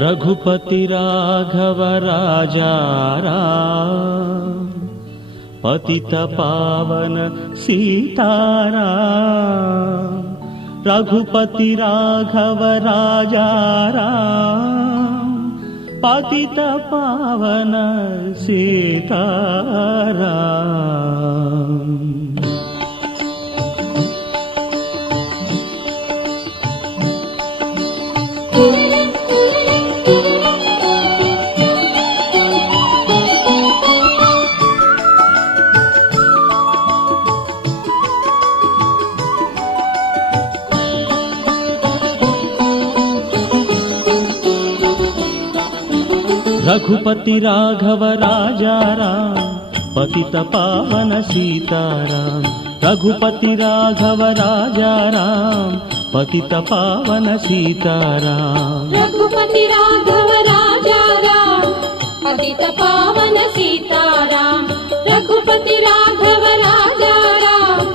रघुपति राघव राजा राम, पतित पावन सीताराम। रघुपति राघव राजा राम, पतित पावन सीताराम। रघुपति राघव राजा राम, पतित पावन सीताराम। रघुपति राघव राजा राम, पतित पावन सीताराम। रघुपति राघव राजा राम, पतित पावन सीताराम। रघुपति राघव राजा राम,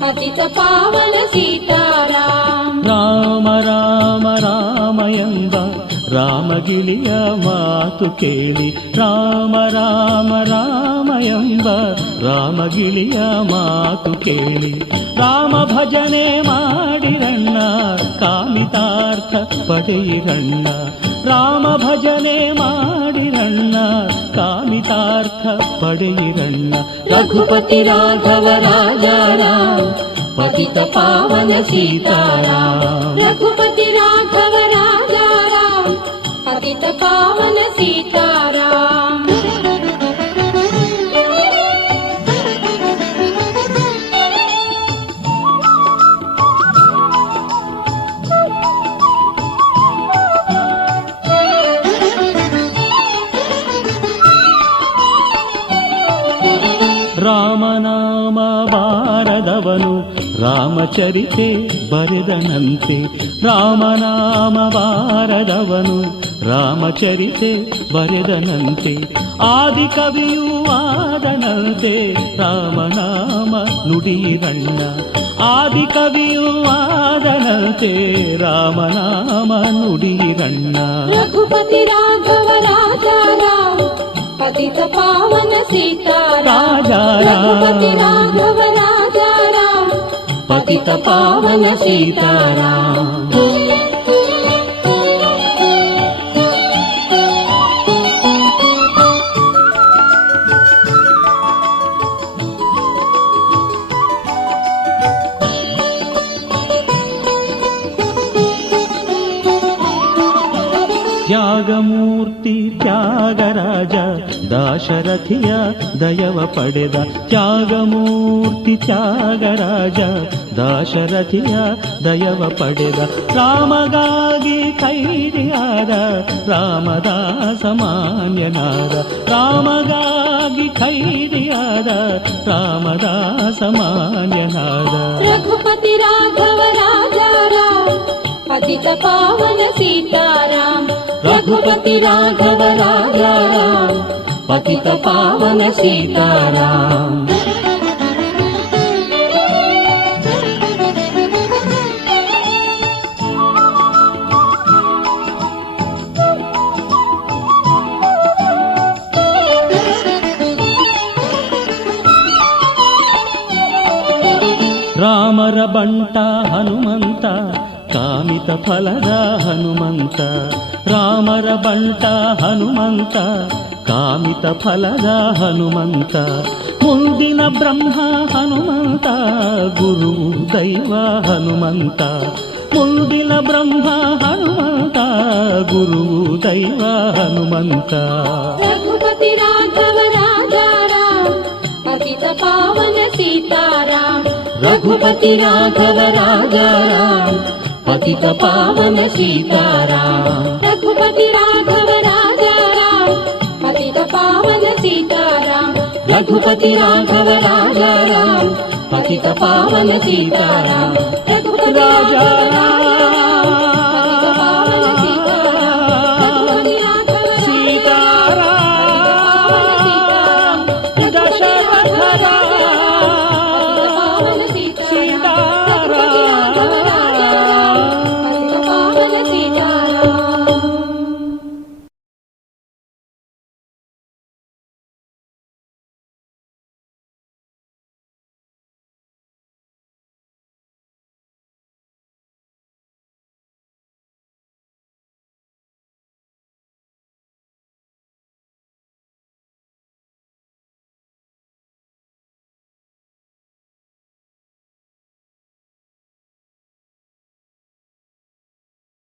पतित पावन सीताराम। राम राम राम ಎಂಬ ರಾಮಗಿಳಿಯ ಮಾತು ಕೇಳಿ, ರಾಮ ರಾಮ ರಾಮ ಎಂಬ ರಾಮಗಿಳಿಯ ಮಾತು ಕೇಳಿ, ರಾಮ ಭಜನೆ ಮಾಡಿರಣ್ಣ ಕಾಮಿತಾರ್ಥ ಪಡೆಯಿರಣ್ಣ. ರಾಮ ಭಜನೆ ಮಾಡಿರಣ್ಣ ಕಾಮಿತಾರ್ಥ ಪಡೆಯಿರಣ್ಣ. ರಘುಪತಿ ರಾಘವ ರಾಜಾ ರಾಮ, ಪತಿತ ಪಾವನ सीताराम। रघुपति राघव राजा राम, पतित पावन सीताराम। ರಾಮನಾಮ ಬಾರದವನು ರಾಮಚರಿತೆ ಬರೆದನಂತೆ. ರಾಮನಾಮ ಬಾರದವನು ರಾಮಚರಿತೆ ಬರೆದನಂತೆ. ಆದಿಕವಿಯೂ ಆದನಂತೆ ರಾಮನಾಮ ನುಡಿಯಿರಣ್ಣ. ಆದಿಕವಿಯೂ ಆದನಂತೆ ರಾಮನಾಮ ನುಡಿಯಿರಣ್ಣ. रघुपति राघव राजा राम, पतित पावन सीताराम। रघुपति राघव राजा राम, पतित पावन सीताराम। ತ್ಯಾಗಮೂರ್ತಿ ತ್ಯಾಗರಾಜ ದಾಶರಥಿಯ ದಯವ ಪಡೆದ. ತ್ಯಾಗಮೂರ್ತಿ ತ್ಯಾಗರಾಜ ದಾಶರಥಿಯ ದಯವ ಪಡೆದ. ರಾಮಗಾಗಿ ಕೈದಿಯಾದ ರಾಮದಾಸ ಮಾನ್ಯನಾದ. ರಾಮಗಾಗಿ ಕೈದಿಯಾದ ರಾಮದಾಸ ಮಾನ್ಯನಾದ. रघुपति राघव राजा राम, पतित पावन सीताराम। रघुपति राघव राजा राम, पतित पावन सीताराम। ರಾಮರ ಬಂಟ ಹನುಮಂತ ಕಾಮಿತ ಫಲದ ಹನುಮಂತ. ರಾಮರ ಬಂಟ ಹನುಮಂತ ಕಾಮಿತ ಫಲದ ಹನುಮಂತ. ಮುಂದಿನ ಬ್ರಹ್ಮ ಹನುಮಂತ ಗುರು ದೈವ ಹನುಮಂತ. ಮುಂದಿನ ಬ್ರಹ್ಮ ಹನುಮಂತ ಗುರು ದೈವ ಹನುಮಂತ. रघुपति राघव राजा राम, पतित पावन सीताराम। रघुपति राघव राजा राम, पतित पावन सीताराम। रघुपति राघव राजा राम, पतित पावन सीताराम। रघुपति राघव राजा राम, पतित पावन सीताराम। रघुपति राजा